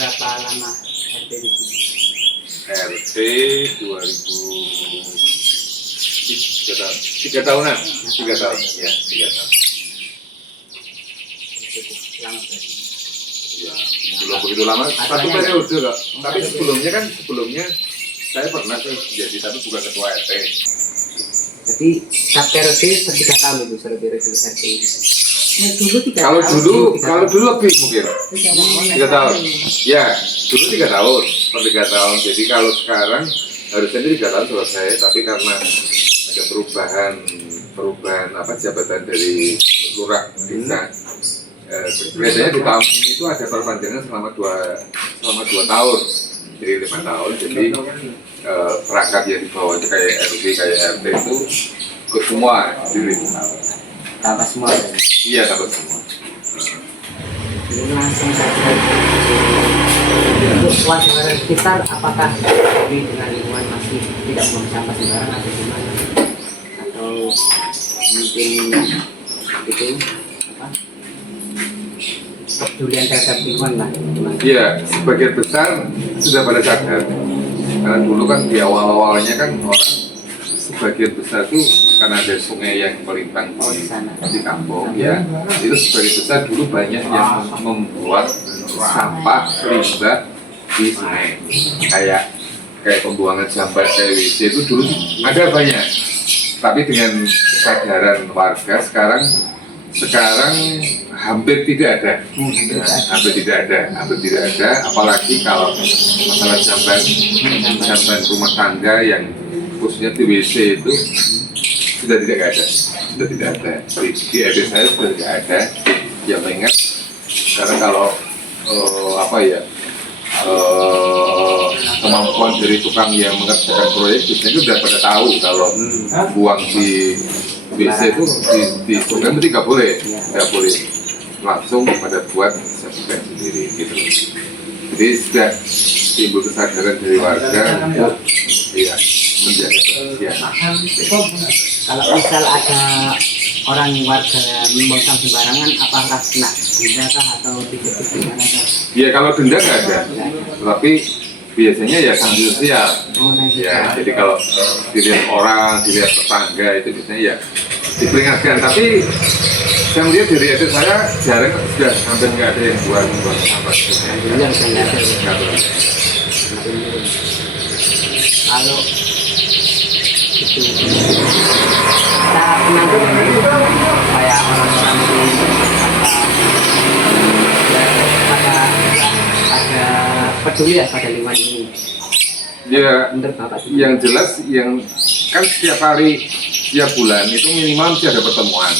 berapa lama RT di sini? RT 3 tahunan, 3 tahun, ya 3 tahun. Cukup lama berarti. Ya, belum begitu lama, satu periode kok. Tapi sebelumnya saya pernah jadi, tapi bukan ketua RT. Jadi setiap periode 3 tahun itu periode RT itu. Dulu 3 Kalau tahun. dulu lebih mungkin 3 tahun. Ya, dulu 3 tahun, per 3 tahun. Jadi kalau sekarang harusnya 3 tahun selesai, tapi karena ada perubahan apa jabatan dari lurah desa. Biasanya di tahun ini itu ada perpanjangan selama 2 tahun, jadi 5 tahun. Jadi perangkat yang dibawa kayak RW kayak RT itu ikut semua jadi 5 tahun. Tambah semua. Iya, tambah semua. Ini langsung saja. Untuk warga sekitar, apakah di dengan lingkungan masih tidak buang sampah sembarangan atau gimana? Atau mungkin itu apa? Kepedulian terhadap lingkungan lah. Iya, sebagian besar sudah pada sadar. Karena dulu kan di awal-awalnya kan orang sebagian besar tuh karena ada sungai yang melintang di kampung ya, itu sebagian besar dulu banyak yang membuat sampah limbah di sungai, kayak pembuangan sampah kayak WC itu dulu ada banyak. Tapi dengan kesadaran warga sekarang hampir tidak ada. Hampir tidak ada, apalagi kalau masalah jamban rumah tangga yang khususnya di WC itu sudah tidak ada. Di RT saya sudah tidak ada. Ya mengingat karena kalau kemampuan dari tukang yang mengerjakan proyek biasanya sudah pada tahu kalau buang di WC itu di sungai itu nggak boleh, langsung pada buat sertifikat sendiri gitu. Jadi sudah timbul kesadaran dari warga untuk menjaga kebersihan. Kalau misal ada orang warga membuang sampah sembarangan, apakah kena denda kah atau diketuk gimana kah? Ya kalau denda nggak ada, tapi biasanya ya sanksi sosial. Ya, jadi kalau dilihat tetangga itu biasanya ya diperingatkan. Tapi saya melihat dari RT saya jarang, sudah hampir nggak ada yang buang sampah. Kalau itu cara penanganan itu kayak orang-orang itu ada peduli ya pada lingkungan ini. Ya, Menurut Bapak yang jelas yang kan setiap hari, setiap bulan itu minimal mesti ada pertemuan.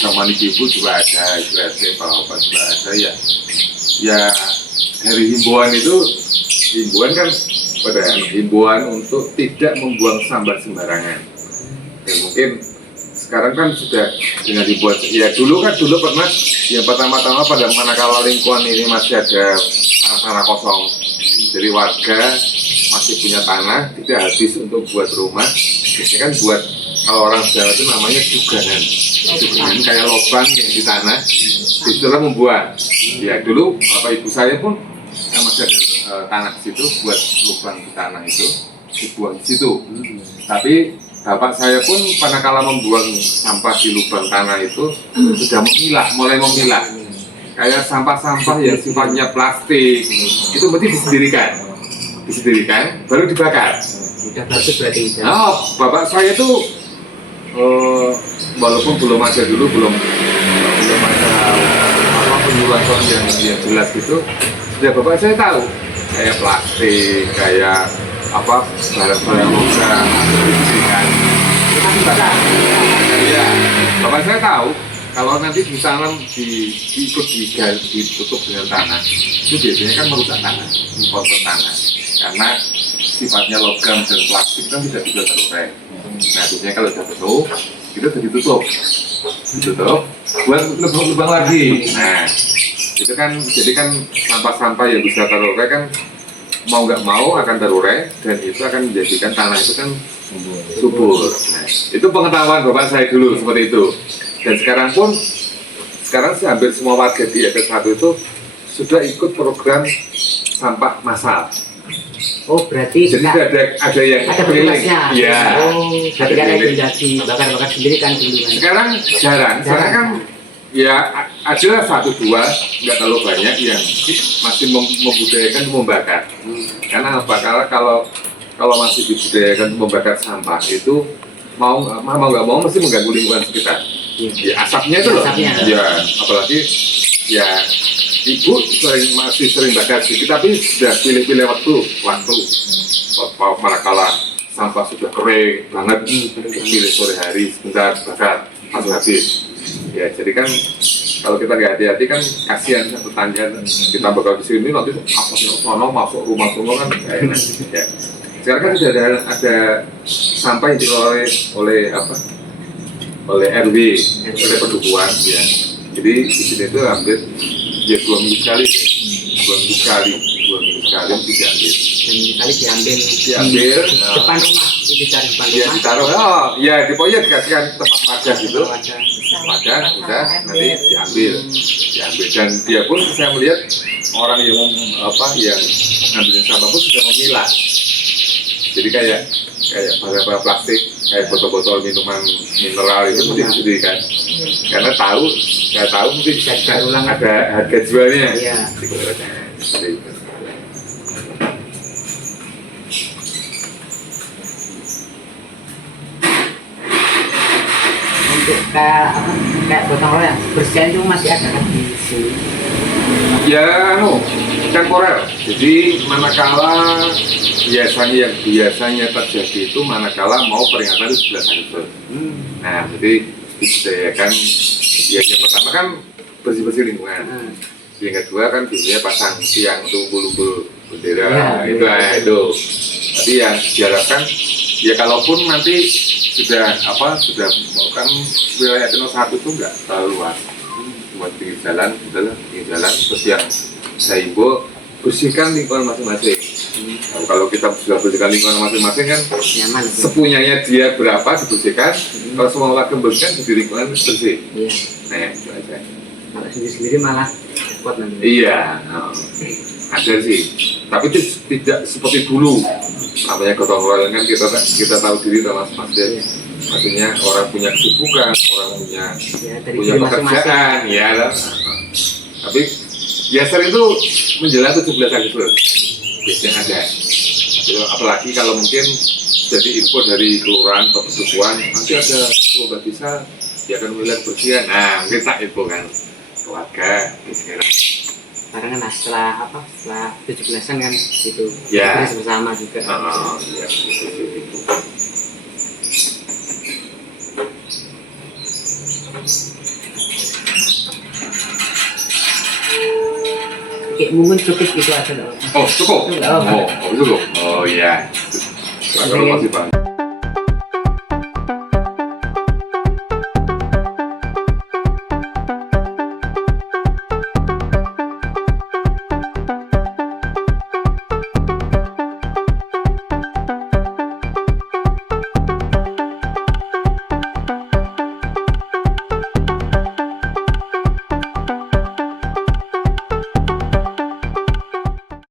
Sama di ibu juga ada, RT Bapak juga ada ya. Ya dari himbauan kan pada himbauan untuk tidak membuang sampah sembarangan. Ya mungkin sekarang kan sudah dengan dibuat, ya dulu pernah yang pertama-tama pada manakala lingkungan ini masih ada tanah kosong, jadi warga masih punya tanah tidak habis untuk buat rumah, biasanya kan buat, kalau orang Jawa itu namanya juganan kayak lubang yang di tanah, itulah membuat. Ya dulu bapak ibu saya pun masih ada tanah situ, buat lubang di tanah itu dibuang di situ. Tapi bapak saya pun manakala membuang sampah di lubang tanah itu sudah mulai memilah. Kayak sampah-sampah yang sifatnya plastik itu berarti disendirikan, baru dibakar. udah bagus berarti. Nah, bapak saya tuh walaupun belum ada penjelasan yang jelas gitu, sudah bapak saya tahu kayak plastik, kayak barang-barang logam disendirikan. Ya, bapak saya tahu kalau nanti ditanam ditutup dengan tanah, itu biasanya kan merusak tanah, kotor tanah, karena sifatnya logam dan plastik kan tidak bisa terurai. Nah, biasanya kalau sudah penuh, itu sudah ditutup, buat lubang lagi. Nah, itu kan jadi kan sampah-sampah yang bisa terurai kan mau nggak mau akan terurai, dan itu akan menjadikan tanah itu kan subur. Nah, itu pengetahuan bapak saya dulu seperti itu. Dan sekarang sih hampir semua warga di RT 1 itu sudah ikut program sampah massal. Oh, berarti Jadi ada yang ada keliling. petugasnya. Iya. Oh, berarti kan Keliling. tidak dibakar-bakar sendiri kan dulu kan. Sekarang jarang. Sekarang kan ya ada satu dua, nggak terlalu banyak yang masih membudayakan membakar. Karena apa? Karena kalau masih dibudayakan membakar sampah itu mau nggak mau mesti mengganggu lingkungan sekitar. Ya asapnya itu loh. Asapnya. Ya apalagi ya ibu masih sering bakar sedikit, tapi sudah pilih-pilih waktu manakala sampah sudah kering banget, pilih sore hari sebentar bakar langsung habis. Ya jadi kan kalau kita nggak hati-hati kan kasihan tetangga, kita bakal di sini nanti apa masuk rumah semua kan nggak enak. Ya. Sekarang kan sudah ada sampah yang dikelola oleh RW, oleh pedukuhan ya. Jadi di sini itu hampir ya 2 minggu sekali, 2 minggu sekali diambil. Dan sekali Diambil, depan rumah, ditaruh depan ya rumah. ditaruh, ya di pokoknya dikasihkan tempat wadah gitu, wadah udah nanti diambil, dan dia pun saya melihat orang yang yang ngambilin sampah pun sudah memilah. Jadi kayak barang-barang plastik, kayak botol-botol minuman mineral itu mesti sendiri kan, karena saya tahu mungkin Bisa dibaru ulang. ada harga jualnya. Iya. Seperti itu. Untuk kayak gotong royong bersihan itu masih ada kan di sini. Ya, temporer. Jadi manakala biasanya terjadi itu manakala mau peringatan di 11 Agustus. Nah, jadi disediakan ya yang pertama kan bersih-bersih lingkungan. Yang kedua kan biasanya pasang tiang untuk umbul-umbul bendera, Ya, itu. Tapi yang diharapkan ya kalaupun nanti sudah kan wilayah Tino 1 itu nggak terlalu luas. Cuma pinggir jalan, terus yang saya himbau bersihkan lingkungan masing-masing. Kalau kita sudah bersihkan lingkungan masing-masing kan Nyaman. sepunyanya dia berapa dibersihkan, kalau semua warga membersihkan jadi lingkungan bersih. Iya. Nah, itu aja. Kalau sendiri malah kuat nanti. Iya, ada sih. Tapi itu tidak seperti dulu. Namanya gotong royong kan kita tahu diri Mas Des. Maksudnya orang punya kesibukan, orang punya Dari punya diri pekerjaan, ya lah. Tapi biasa itu menjelang 17 Agustus biasanya ada. Jadi, apalagi kalau mungkin jadi info dari kelurahan atau pedukuhan, nanti ada lomba desa, dia akan melihat bersihan. Nah, mungkin tak info kan keluarga sekarang. Karena kan setelah 17-an kan itu Ya. bersama juga. Ya, gitu. Oke, mungkin cukup itu aja loh. Oh, cukup. Cukup. Cukup. Oh iya. Terima kasih, Bang.